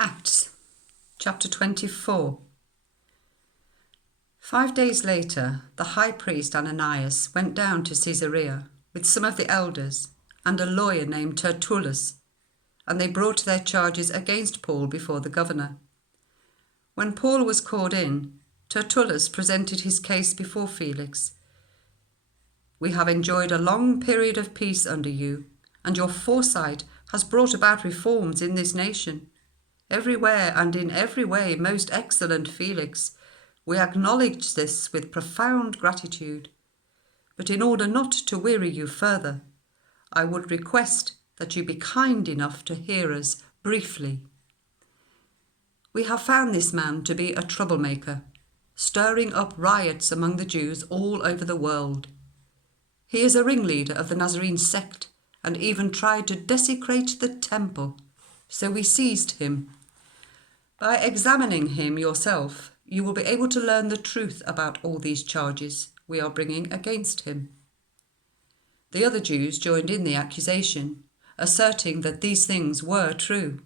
Acts, chapter 24. 5 days later, the high priest Ananias went down to Caesarea with some of the elders and a lawyer named Tertullus, and they brought their charges against Paul before the governor. When Paul was called in, Tertullus presented his case before Felix. "We have enjoyed a long period of peace under you, and your foresight has brought about reforms in this nation. Everywhere and in every way, most excellent Felix, we acknowledge this with profound gratitude. But in order not to weary you further, I would request that you be kind enough to hear us briefly. We have found this man to be a troublemaker, stirring up riots among the Jews all over the world. He is a ringleader of the Nazarene sect and even tried to desecrate the temple, so we seized him. By examining him yourself, you will be able to learn the truth about all these charges we are bringing against him." The other Jews joined in the accusation, asserting that these things were true.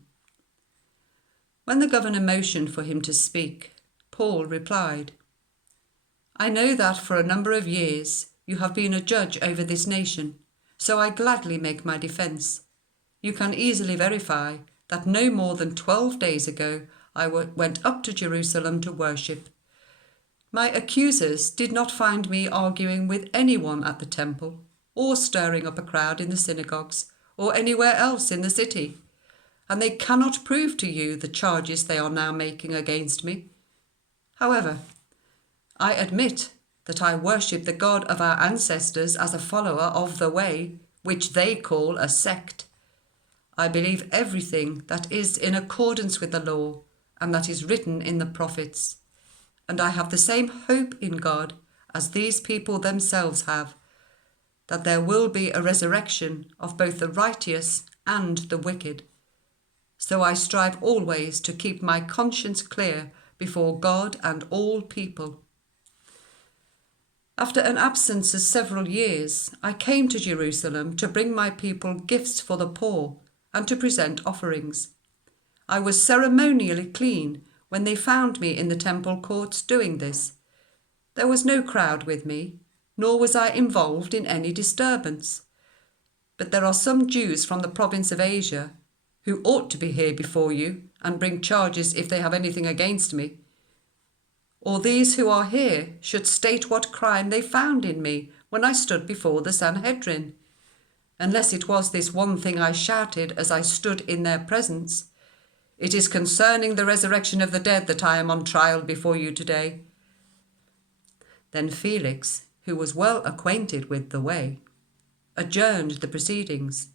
When the governor motioned for him to speak, Paul replied, "I know that for a number of years you have been a judge over this nation, so I gladly make my defense. You can easily verify that no more than 12 days ago I went up to Jerusalem to worship. My accusers did not find me arguing with anyone at the temple, or stirring up a crowd in the synagogues, or anywhere else in the city, and they cannot prove to you the charges they are now making against me. However, I admit that I worship the God of our ancestors as a follower of the way, which they call a sect. I believe everything that is in accordance with the law and that is written in the prophets, and I have the same hope in God as these people themselves have, that there will be a resurrection of both the righteous and the wicked. So I strive always to keep my conscience clear before God and all people. After an absence of several years, I came to Jerusalem to bring my people gifts for the poor and to present offerings. I was ceremonially clean when they found me in the temple courts doing this. There was no crowd with me, nor was I involved in any disturbance. But there are some Jews from the province of Asia who ought to be here before you and bring charges if they have anything against me. Or these who are here should state what crime they found in me when I stood before the Sanhedrin, unless it was this one thing I shouted as I stood in their presence: 'It is concerning the resurrection of the dead that I am on trial before you today.'" Then Felix, who was well acquainted with the way, adjourned the proceedings.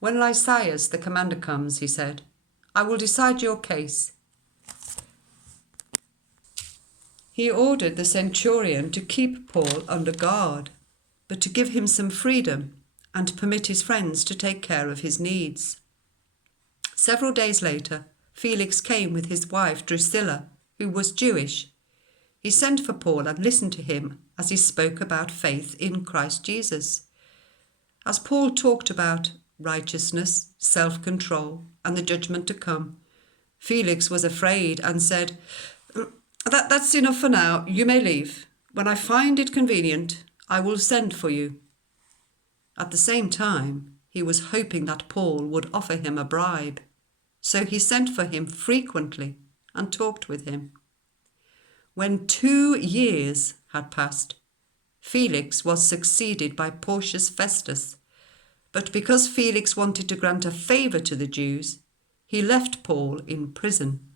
"When Lysias the commander comes," he said, "I will decide your case." He ordered the centurion to keep Paul under guard, but to give him some freedom and permit his friends to take care of his needs. Several days later, Felix came with his wife Drusilla, who was Jewish. He sent for Paul and listened to him as he spoke about faith in Christ Jesus. As Paul talked about righteousness, self-control, and the judgment to come, Felix was afraid and said, That's enough for now. You may leave. When I find it convenient, I will send for you." At the same time, he was hoping that Paul would offer him a bribe, so he sent for him frequently and talked with him. When 2 years had passed, Felix was succeeded by Porcius Festus, but because Felix wanted to grant a favour to the Jews, he left Paul in prison.